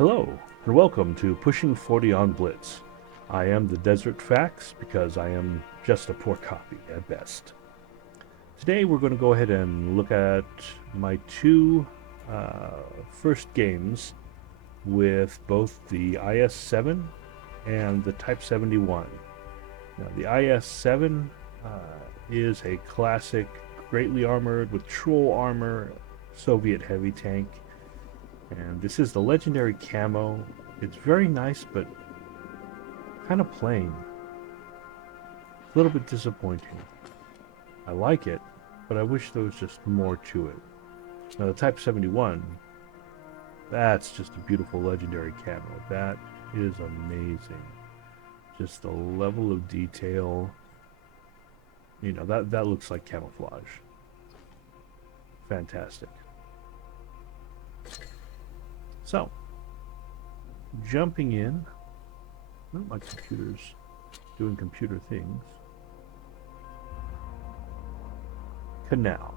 Hello, and welcome to Pushing 40 on Blitz. I am the Desert Fax because I am just a poor copy at best. Today we're going to go ahead and look at my two first games with both the IS-7 and the Type 71. Now, the IS-7 is a classic, greatly armored with troll armor, Soviet heavy tank. And this is the legendary camo. It's very nice, but kind of plain. It's a little bit disappointing. I like it, but I wish there was just more to it. Now the Type 71, that's just a beautiful legendary camo. That is amazing. Just the level of detail. You know, that looks like camouflage. Fantastic. So, jumping in, my computer's doing computer things. Canal.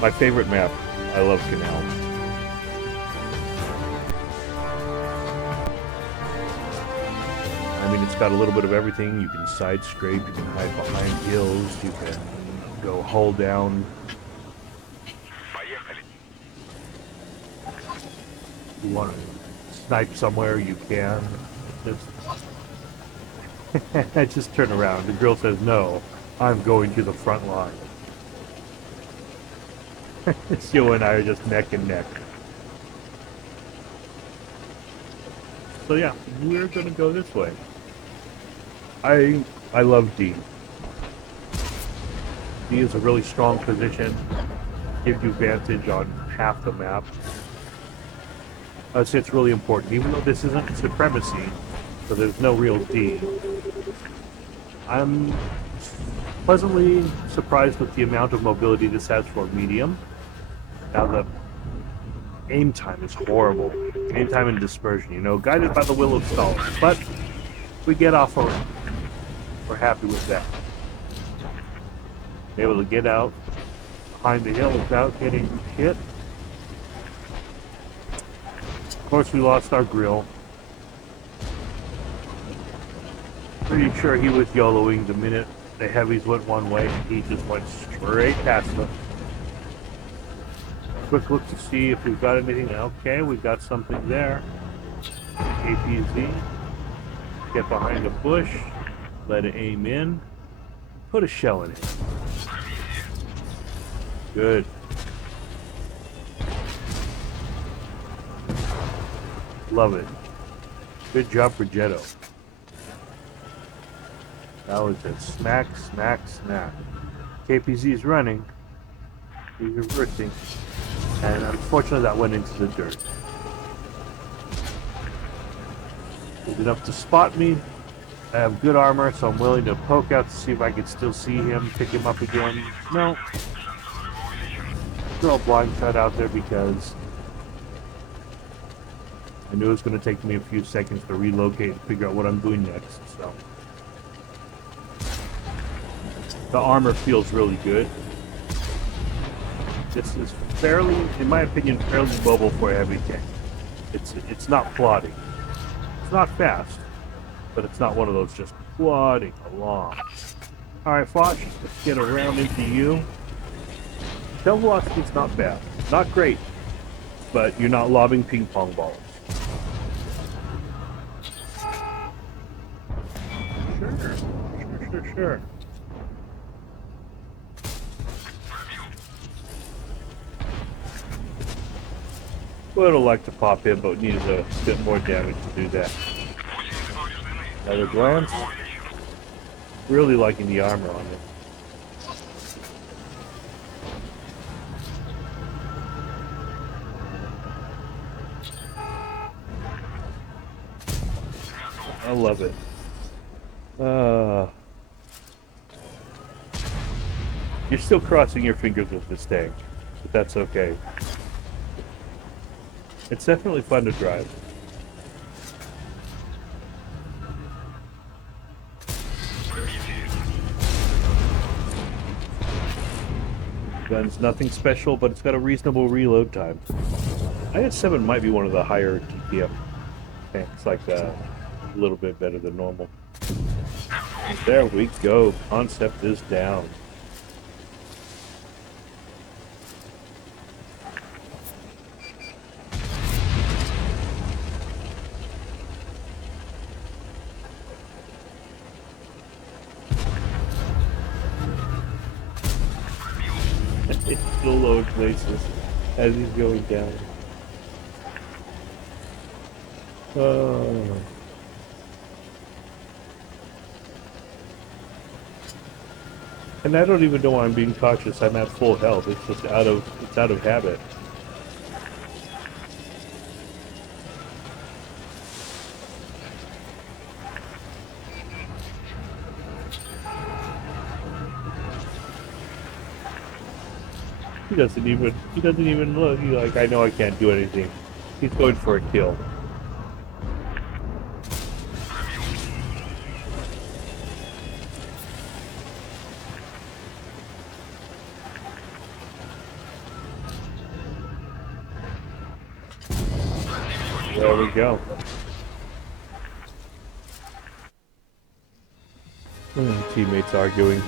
My favorite map. I love Canal. I mean, it's got a little bit of everything. You can side scrape, you can hide behind hills, you can go hull down. You want to snipe somewhere, you can. Just turn around. The girl says, no, I'm going to the front line. You and I are just neck and neck. So yeah, we're going to go this way. I love D. D is a really strong position. Gives you advantage on half the map. I'd say it's really important, even though this isn't supremacy, so there's no real D. I'm pleasantly surprised with the amount of mobility this has for medium. Now the aim time is horrible. Aim time and dispersion, you know, guided by the will of Stalin. But we get off on it. We're happy with that. Be able to get out behind the hill without getting hit. Of course, we lost our grill. Pretty sure he was YOLOing the minute the heavies went one way, and he just went straight past them. Quick look to see if we've got anything. Okay, we've got something there. APZ. Get behind a bush. Let it aim in. Put a shell in it. Good. Love it. Good job for Jetto. That was a smack, smack, smack. KPZ is running. He's reversing. And unfortunately that went into the dirt. He's enough to spot me. I have good armor, so I'm willing to poke out to see if I can still see him, pick him up again. No. Throw a blind shot out there because I knew it was going to take me a few seconds to relocate and figure out what I'm doing next, so. The armor feels really good. This is fairly, in my opinion, fairly mobile for a heavy tank. It's not plodding. It's not fast, but it's not one of those just plodding along. Alright, Foch, let's get around into you. Shell velocity's not bad. Not great, but you're not lobbing ping pong balls. Sure. Would have liked to pop in, but needed a bit more damage to do that. At a glance, really liking the armor on it. I love it. You're still crossing your fingers with this tank, but that's okay. It's definitely fun to drive. Gun's nothing special, but it's got a reasonable reload time. IS-7 might be one of the higher TPF tanks, like a little bit better than normal. There we go. Concept is down. It's still low places as he's going down. Oh. And I don't even know why I'm being cautious. I'm at full health. It's just out of habit. He doesn't even look. He's like, I know I can't do anything. He's going for a kill. There we go. Teammates arguing.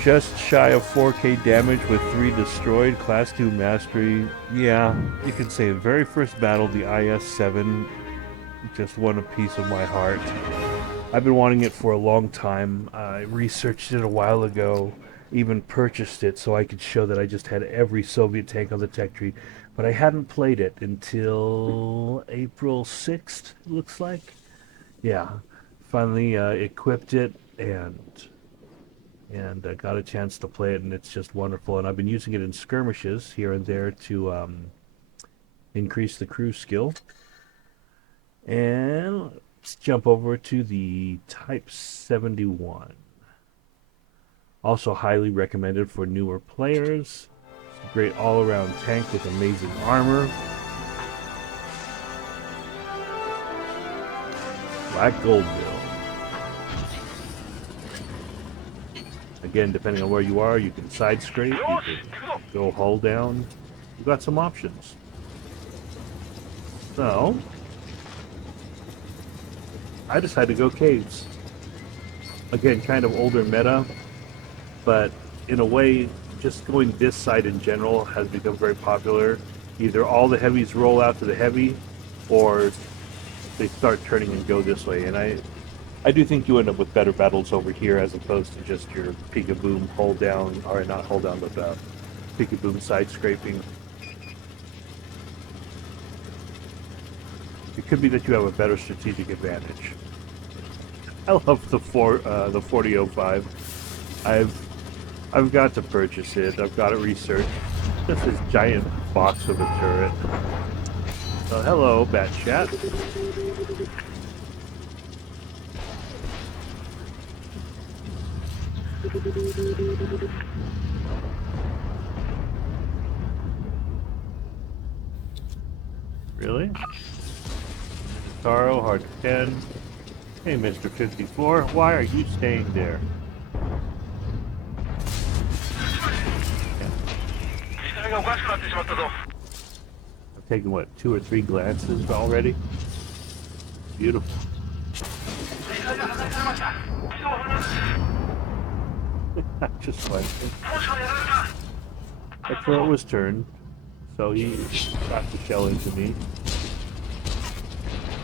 Just shy of 4K damage with 3 destroyed, class 2 mastery. Yeah, you can say the very first battle, the IS-7, just won a piece of my heart. I've been wanting it for a long time. I researched it a while ago, even purchased it so I could show that I just had every Soviet tank on the tech tree, but I hadn't played it until April 6th, looks like. Yeah, finally equipped it and got a chance to play it, and it's just wonderful. And I've been using it in skirmishes here and there to increase the crew skill. And let's jump over to the Type 71. Also highly recommended for newer players. It's a great all-around tank with amazing armor. Black Goldville. Again, depending on where you are, you can side scrape, you can go hull down. You've got some options. So, I decided to go caves. Again, kind of older meta, but in a way, just going this side in general has become very popular. Either all the heavies roll out to the heavy, or they start turning and go this way. And I do think you end up with better battles over here as opposed to just your peek-a-boom, hold down, or not hold down, but peek-a-boom side scraping. It could be that you have a better strategic advantage. I love the 4005. I've got to purchase it. I've got to research. Just this giant box of a turret. So hello, Bat Chat. Really? Taro, hard to 10. Hey, Mr. 54, why are you staying there? I've taken, what, 2 or 3 glances already? Beautiful. Just like it. That's where it was turned. So he shot the shell into me.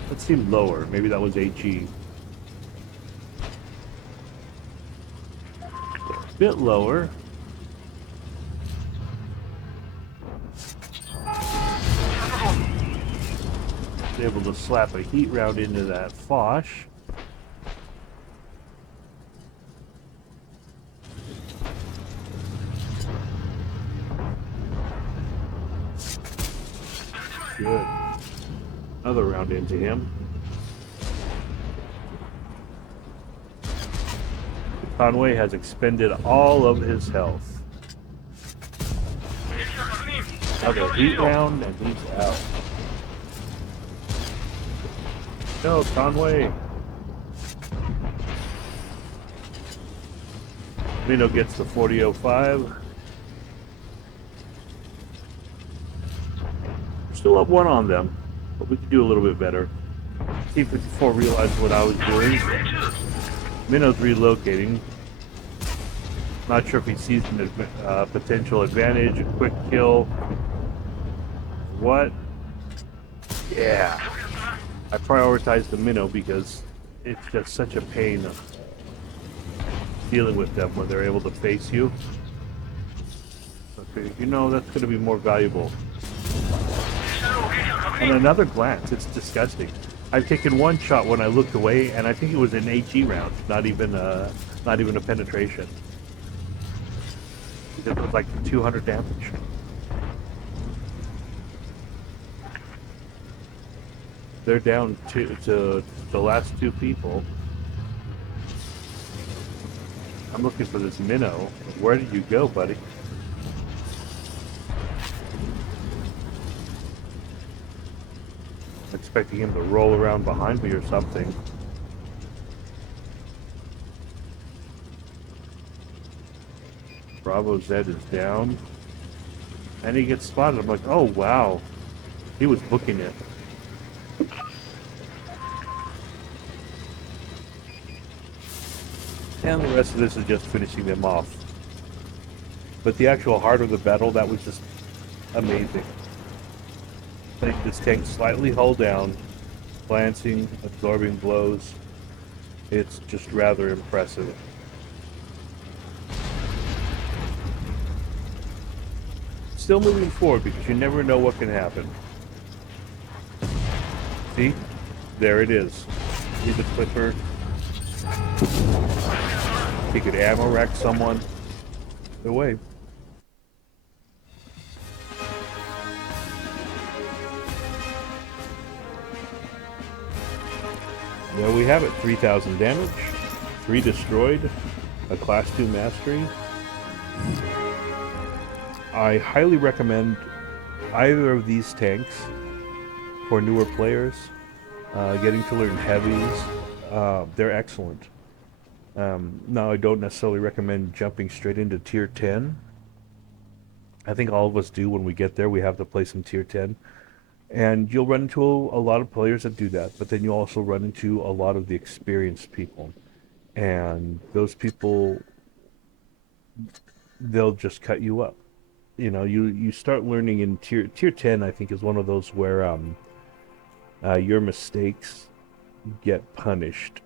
That seemed lower. Maybe that was HE. A bit lower. Able to slap a heat round into that Foch. Good. Another round into him. Conway has expended all of his health. Another heat round and he's out. No, Conway. Minnow gets the 4005. Still up one on them, but we could do a little bit better. T-54 realized what I was doing. Minnow's relocating. Not sure if he sees a potential advantage, a quick kill. What? Yeah. I prioritize the Minnow because it's just such a pain dealing with them when they're able to face you. Okay, you know that's going to be more valuable. And another glance, it's disgusting. I've taken one shot when I looked away, and I think it was an HE round, not even a penetration. It was like 200 damage. They're down to the last two people. I'm looking for this Minnow. Where did you go, buddy? I'm expecting him to roll around behind me or something. Bravo Z is down. And he gets spotted. I'm like, oh wow. He was booking it. And the rest of this is just finishing them off. But the actual heart of the battle, that was just amazing. Letting this tank slightly hull down, glancing, absorbing blows. It's just rather impressive. Still moving forward because you never know what can happen. See? There it is. See the clipper? He could ammo rack someone. Away. There we have it. 3,000 damage, 3 destroyed, a Class 2 mastery. I highly recommend either of these tanks for newer players. Getting to learn heavies. They're excellent. Now, I don't necessarily recommend jumping straight into Tier 10. I think all of us do when we get there. We have to play some Tier 10. And you'll run into a lot of players that do that, but then you also run into a lot of the experienced people. And those people, they'll just cut you up. You know, you start learning in Tier 10, I think, is one of those where your mistakes get punished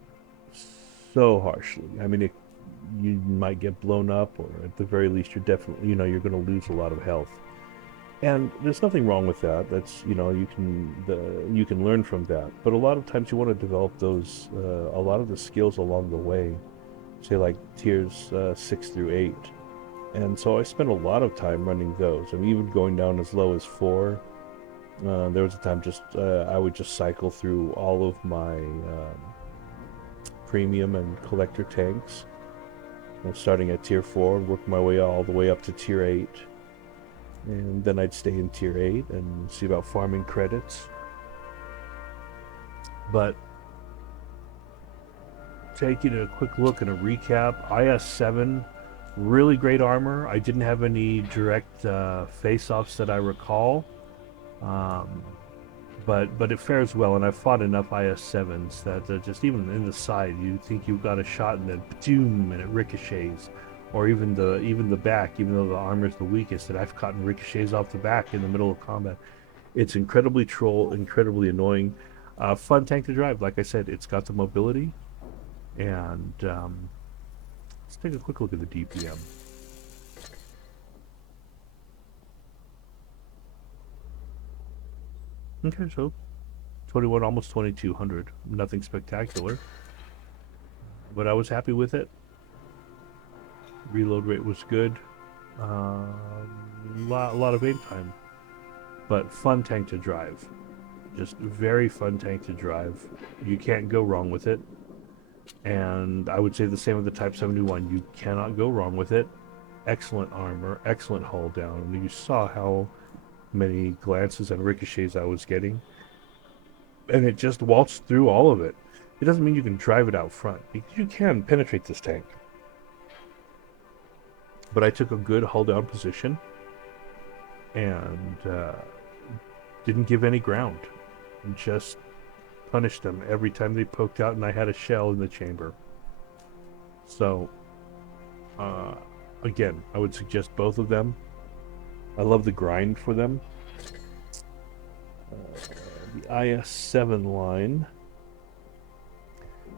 so harshly. I mean, you might get blown up, or at the very least, you're definitely, you're going to lose a lot of health. And there's nothing wrong with that. That's, you can learn from that. But a lot of times you want to develop those, a lot of the skills along the way, say like tiers 6 through 8. And so I spent a lot of time running those. I mean, even going down as low as 4. There was a time I would just cycle through all of my premium and collector tanks. I'm starting at tier 4 and work my way all the way up to tier 8. And then I'd stay in tier 8 and see about farming credits. But taking a quick look and a recap, IS-7, really great armor. I didn't have any direct face-offs that I recall. But it fares well, and I've fought enough IS-7s that just even in the side, you think you've got a shot and then boom, and it ricochets. Or even the back, even though the armor is the weakest, that I've caught ricochets off the back in the middle of combat. It's incredibly incredibly annoying. Fun tank to drive. Like I said, it's got the mobility. And let's take a quick look at the DPM. Okay, so 21, almost 2,200. Nothing spectacular, but I was happy with it. Reload rate was good. A lot of aim time, but fun tank to drive. Just very fun tank to drive. You can't go wrong with it. And I would say the same with the Type 71. You cannot go wrong with it. Excellent armor, excellent hull down. And you saw how many glances and ricochets I was getting. And it just waltzed through all of it. It doesn't mean you can drive it out front, because you can penetrate this tank. but I took a good hull down position and didn't give any ground. And just punished them every time they poked out, and I had a shell in the chamber. So, again, I would suggest both of them. I love the grind for them. The IS-7 line.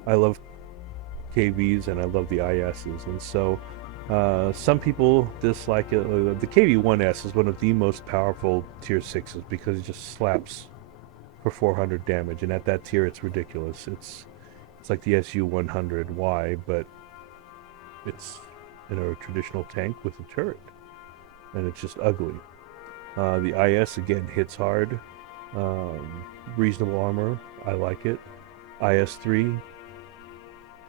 I love KVs and I love the ISs, and so some people dislike it. The KV-1S is one of the most powerful tier 6s because it just slaps for 400 damage, and at that tier it's ridiculous. It's like the SU-100Y, but it's a traditional tank with a turret, and it's just ugly. The IS again hits hard, reasonable armor. I like it. IS-3.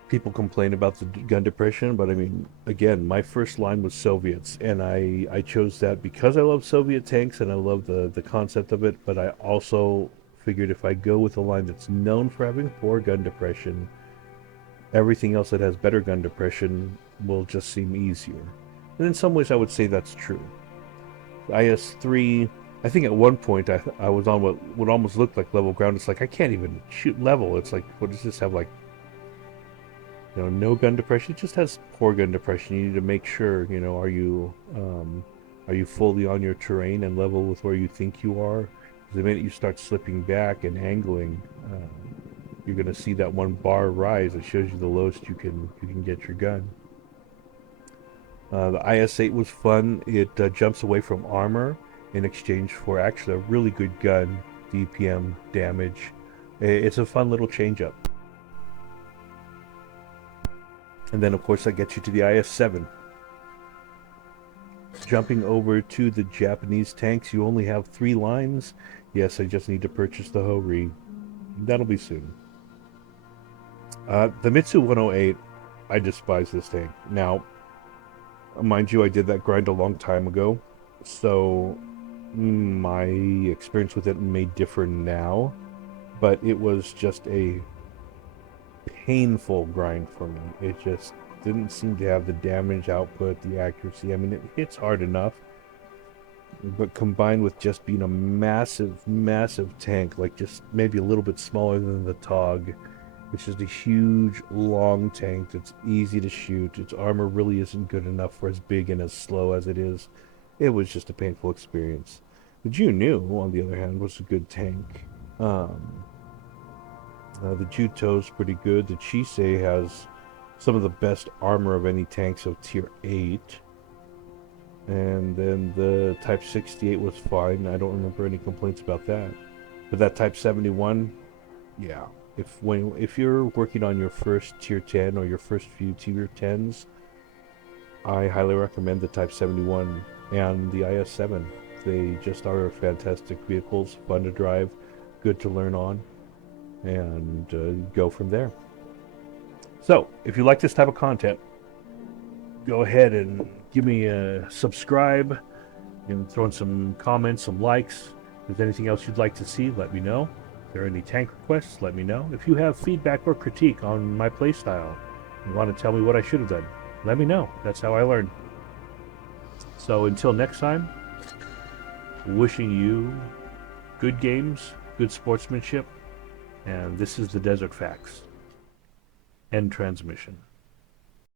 People complain about the gun depression, but I mean, again, my first line was Soviets, and I chose that because I love Soviet tanks and I love the concept of it, but I also figured if I go with a line that's known for having poor gun depression, everything else that has better gun depression will just seem easier. And in some ways I would say that's true. IS-3, I think at one point I was on what would almost look like level ground. It's like I can't even shoot level. It's like, what does this have, like, no gun depression? It just has poor gun depression. You need to make sure, are you fully on your terrain and level with where you think you are? Because the minute you start slipping back and angling, you're going to see that one bar rise that shows you the lowest you can get your gun. The IS-8 was fun. It jumps away from armor in exchange for actually a really good gun, DPM, damage. It's a fun little change-up. And then, of course, that gets you to the IS-7. Jumping over to the Japanese tanks, you only have 3 lines. Yes, I just need to purchase the Ho-Ri. That'll be soon. The Mitsu 108, I despise this tank. Now, mind you, I did that grind a long time ago, so my experience with it may differ now, but it was just a painful grind for me. It just didn't seem to have the damage output, the accuracy. I mean, it hits hard enough, but combined with just being a massive, massive tank, like just maybe a little bit smaller than the TOG, which is a huge, long tank that's easy to shoot. Its armor really isn't good enough for as big and as slow as it is. It was just a painful experience. The Ju-Nu, on the other hand, was a good tank. The Juto's pretty good. The Chisei has some of the best armor of any tanks of tier 8. And then the Type 68 was fine. I don't remember any complaints about that. But that Type 71, yeah. If you're working on your first tier 10 or your first few tier 10s, I highly recommend the Type 71 and the IS-7. They just are fantastic vehicles, fun to drive, good to learn on, and go from there. So, if you like this type of content, go ahead and give me a subscribe and throw in some comments, some likes. If there's anything else you'd like to see, let me know. If there are any tank requests, let me know. If you have feedback or critique on my playstyle, you want to tell me what I should have done, let me know. That's how I learn. So until next time, wishing you good games, good sportsmanship, and this is the Desert Facts. End transmission.